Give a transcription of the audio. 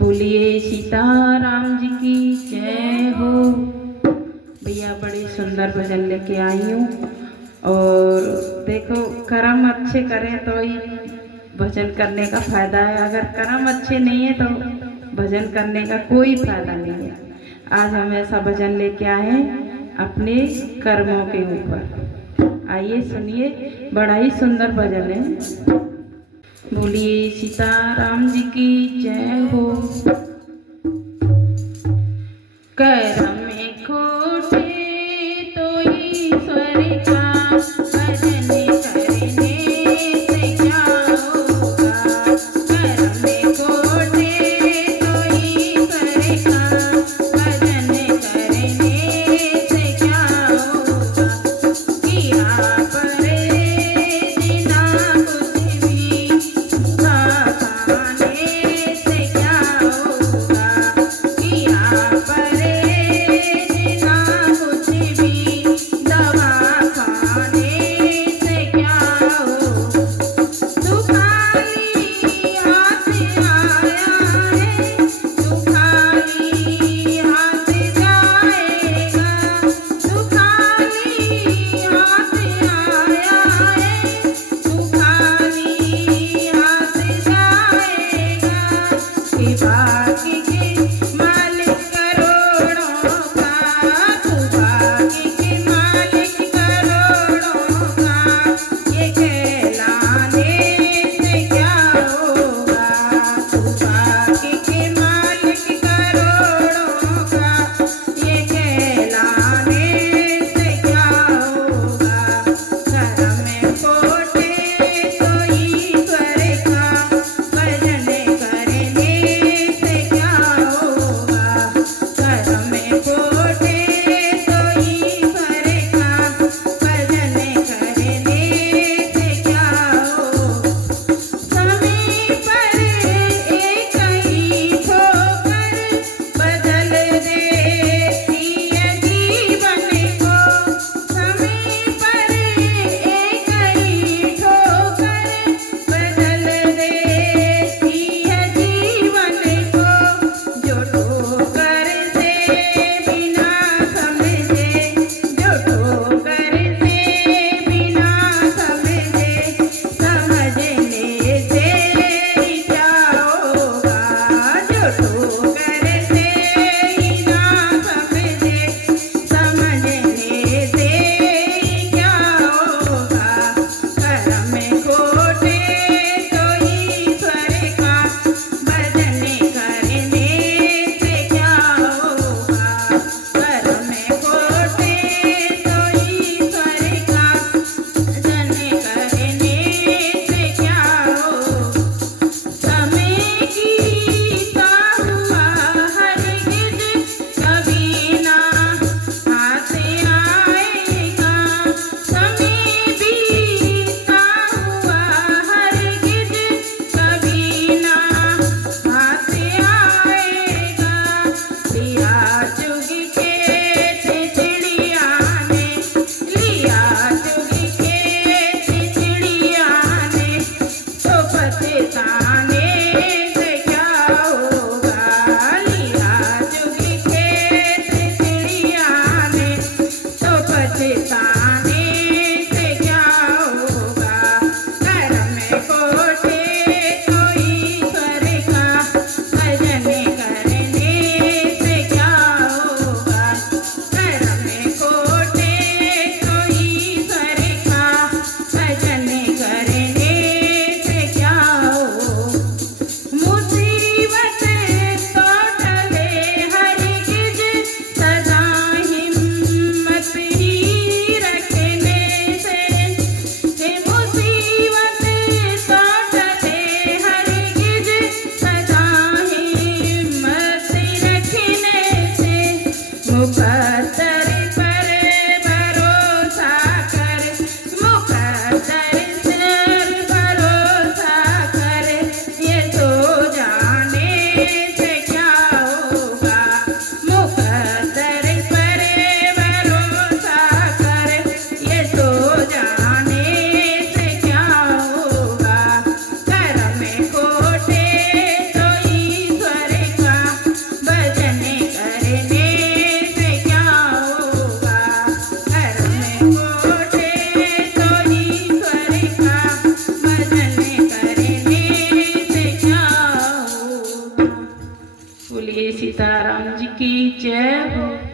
बोलिए सीताराम जी की जय हो। भैया बड़े सुंदर भजन लेके आई हूँ। और देखो, कर्म अच्छे करें तो ही भजन करने का फायदा है। अगर कर्म अच्छे नहीं है तो भजन करने का कोई फायदा नहीं है। आज हम ऐसा भजन लेके आए हैं अपने कर्मों के ऊपर। आइए सुनिए, बड़ा ही सुंदर भजन है। बोलिए सीताराम जी की जय हो। कर्म खोटे तो ईश्वर का भजन करने से क्या होगा। कर्म खोटे तो ईश्वर का भजन करने से क्या होगा। किया पर बिना कुछ भी खाने से क्या होगा। बोलिए सीताराम जी की जय हो।